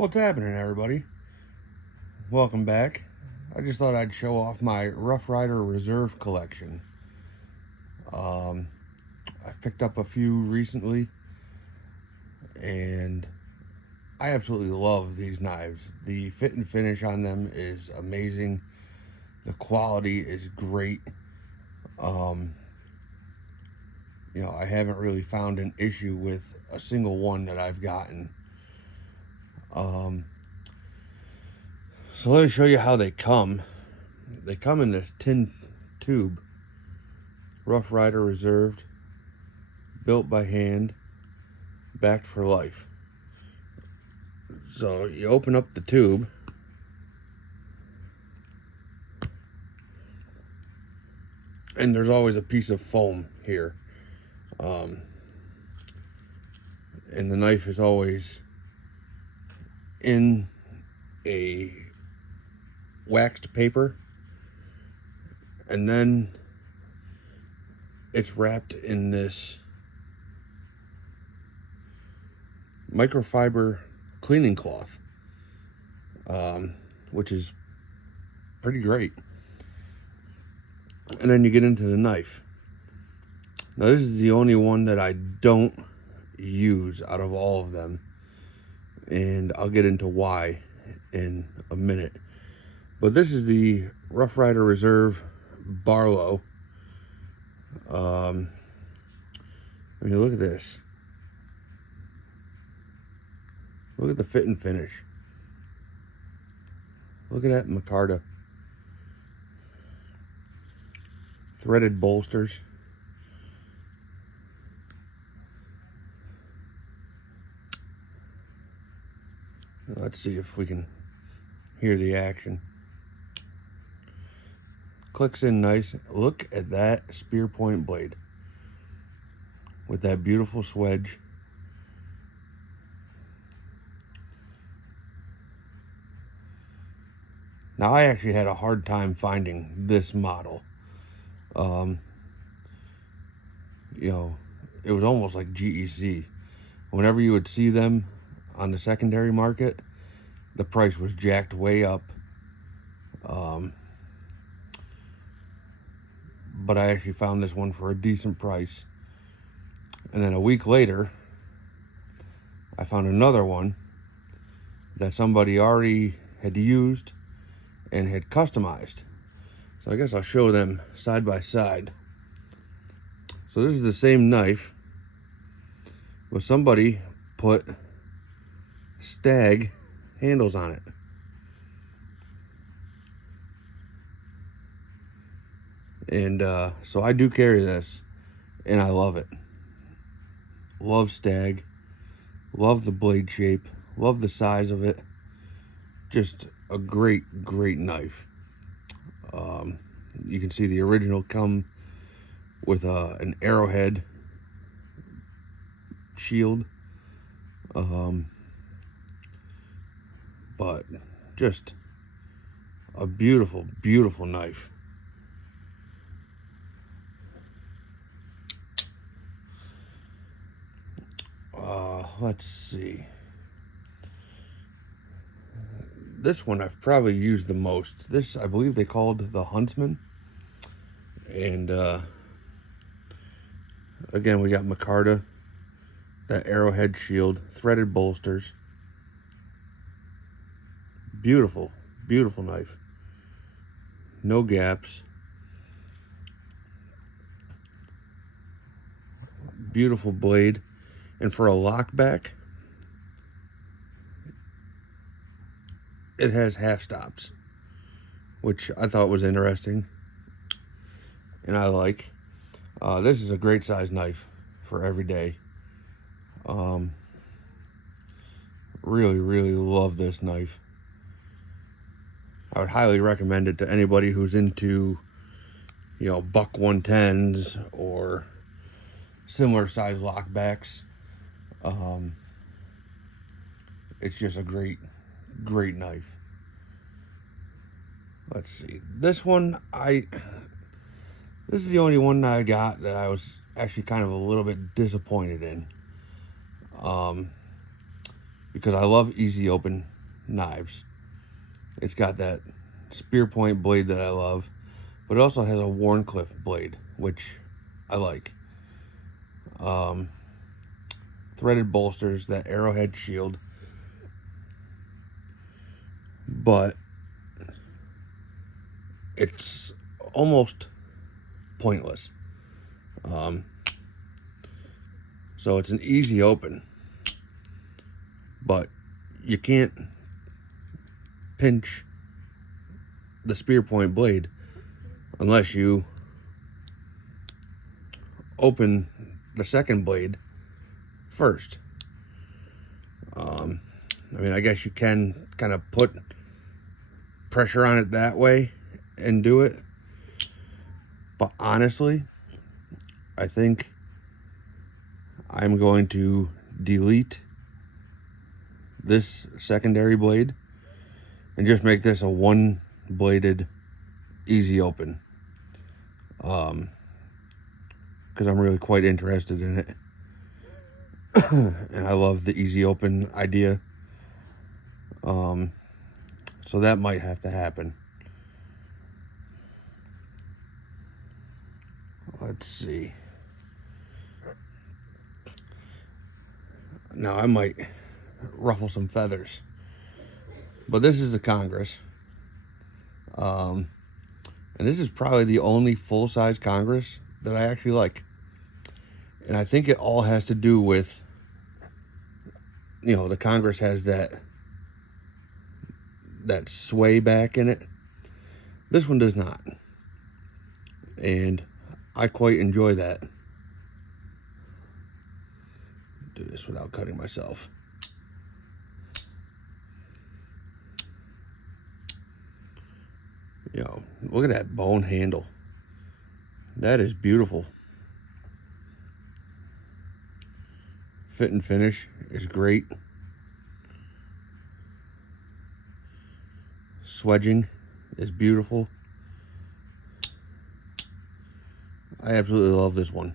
What's happening, everybody? Welcome back. I just thought I'd show off my Rough Rider Reserve collection. I picked up a few recently, and I absolutely love these knives. The fit and finish on them is amazing. The quality is great. I haven't really found an issue with a single one that I've gotten. So let me show you how they come. They come in this tin tube, Rough Rider Reserved, built by hand, backed for life. So you open up the tube, and there's always a piece of foam here. And the knife is always in a waxed paper, and then it's wrapped in this microfiber cleaning cloth, which is pretty great. And then you get into the knife. Now this is the only one that I don't use out of all of them, and I'll get into why in a minute. But this is the Rough Rider Reserve Barlow. I mean, look at this. Look at the fit and finish. Look at that micarta. Threaded bolsters. Let's see if we can hear the action. Clicks in nice. Look at that spear point blade with that beautiful swedge. Now I actually had a hard time finding this model. It was almost like GEC. Whenever you would see them on the secondary market, the price was jacked way up. But I actually found this one for a decent price. And then a week later, I found another one that somebody already had used and had customized. So I guess I'll show them side by side. So this is the same knife, but somebody put stag handles on it. And so I do carry this, and I love it. Love stag, love the blade shape, love the size of it. Just a great knife. You can see the original come with an arrowhead shield, but just a beautiful knife. Let's see. This one I've probably used the most. This, I believe they called the Huntsman. And again, we got micarta, that arrowhead shield, threaded bolsters. Beautiful knife. No gaps. Beautiful blade. And for a lockback, it has half stops, which I thought was interesting, and I like. This is a great size knife for every day. Really love this knife. I would highly recommend it to anybody who's into, buck 110s or similar size lockbacks. It's just a great knife. Let's see. This one, this is the only one that I got that I was actually kind of a little bit disappointed in. because I love easy open knives. It's got that spear point blade that I love, but it also has a Warncliffe blade, which I like. Threaded bolsters, that arrowhead shield, but it's almost pointless. So it's an easy open, but you can't pinch the spear point blade unless you open the second blade first. I mean, I guess you can kind of put pressure on it that way and do it, but honestly, I think I'm going to delete this secondary blade and just make this a one bladed easy open, because I'm really quite interested in it. And I love the easy open idea. So that might have to happen. Let's see. Now I might ruffle some feathers, but this is a Congress. And this is probably the only full-size Congress that I actually like. And I think it all has to do with, you know, the Congress has that sway back in it. This one does not. And I quite enjoy that. Do this without cutting myself. You know, look at that bone handle. That is beautiful. Fit and finish is great. Swedging is beautiful. I absolutely love this one.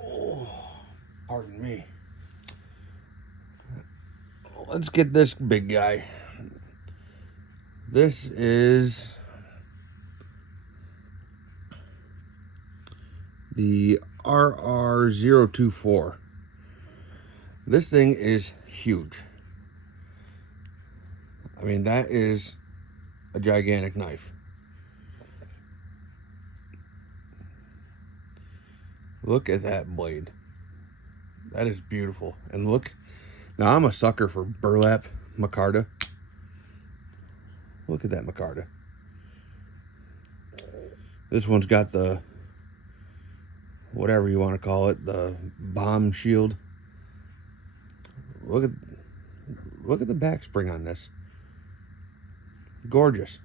Oh, pardon me. Let's get this big guy. This is the RR024. This thing is huge. I mean, that is a gigantic knife. Look at that blade. That is beautiful. And look, now I'm a sucker for burlap micarta. Look at that micarta. This one's got the, whatever you want to call it, the bomb shield. Look at the back spring on this. Gorgeous.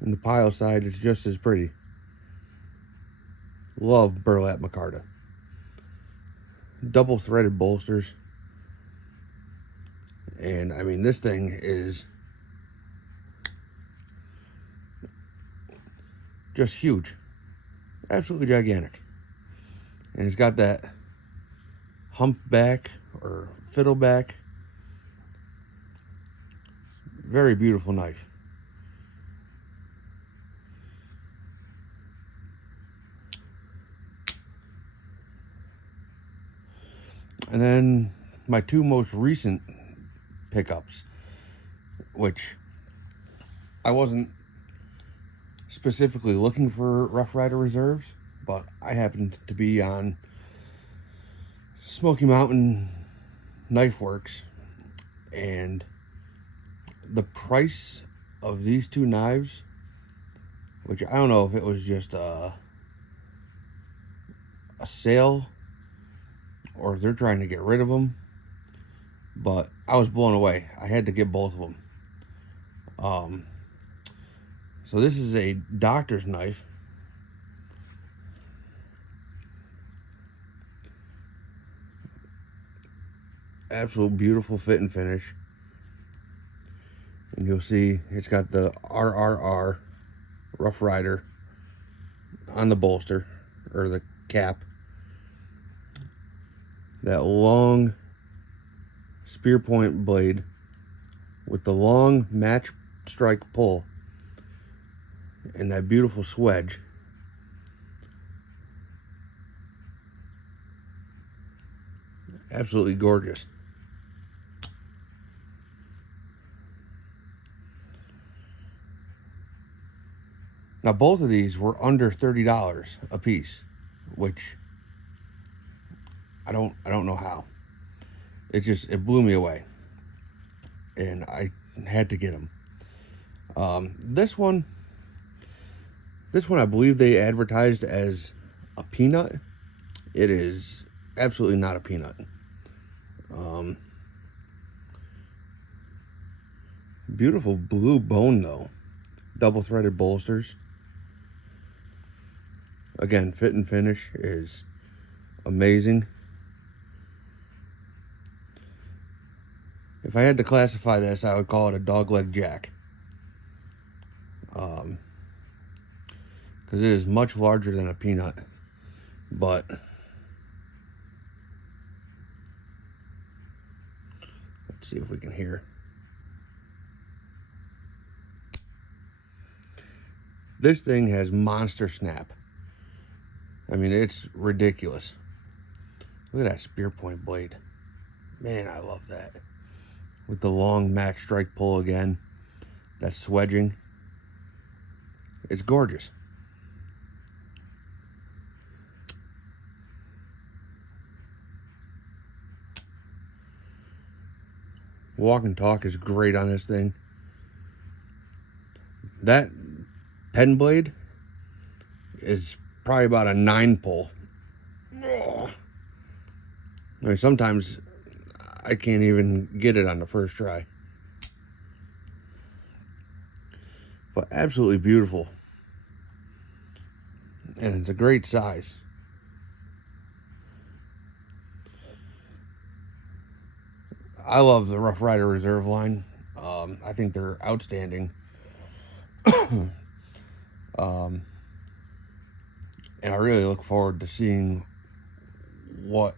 And the pile side is just as pretty. Love burlap micarta. Double threaded bolsters. And I mean, this thing is just huge. Absolutely gigantic. And it's got that hump back or fiddle back. Very beautiful knife. And then my two most recent pickups, which I wasn't specifically looking for Rough Rider reserves, but I happened to be on Smoky Mountain Knife Works, and the price of these two knives, which I don't know if it was just a sale or if they're trying to get rid of them, but I was blown away. I had to get both of them. So this is a doctor's knife. Absolute beautiful fit and finish. And you'll see it's got the RRR, Rough Rider, on the bolster, or the cap. that long spear point blade with the long match strike pull and that beautiful swedge. Absolutely gorgeous. Now both of these were under $30 a piece, which I don't know how. It blew me away, and I had to get them. This one I believe they advertised as a peanut. It is absolutely not a peanut. Beautiful blue bone though, double threaded bolsters. Again, fit and finish is amazing. If I had to classify this, I would call it a dogleg jack. Because it is much larger than a peanut, but let's see if we can hear. This thing has monster snap. I mean, it's ridiculous. Look at that spear point blade. Man, I love that. With the long match strike pull again. That swedging. It's gorgeous. Walk and talk is great on this thing. That pen blade is probably about a 9 pull. I mean, sometimes I can't even get it on the first try. But absolutely beautiful. And it's a great size. I love the Rough Rider Reserve line. I think they're outstanding. And I really look forward to seeing what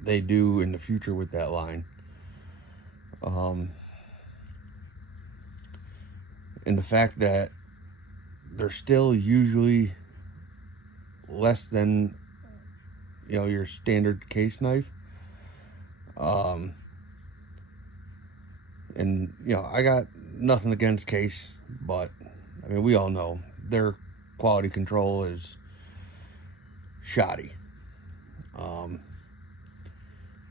they do in the future with that line. And the fact that they're still usually less than, you know, your standard case knife. And, you know, I got nothing against Case, but, I mean, we all know their quality control is shoddy.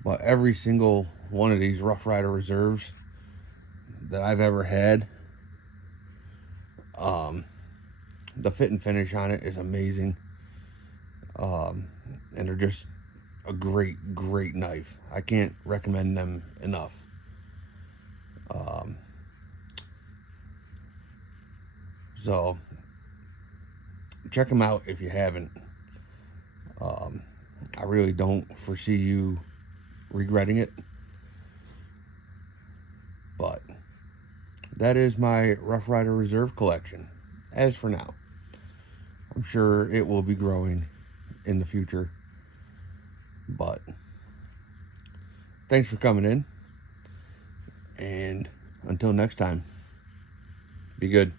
But every single one of these Rough Rider Reserves that I've ever had, the fit and finish on it is amazing. And they're just a great knife. I can't recommend them enough. So check them out if you haven't. I really don't foresee you regretting it, but that is my Rough Rider Reserve collection as for now. I'm sure it will be growing in the future, but thanks for coming in, and until next time, be good.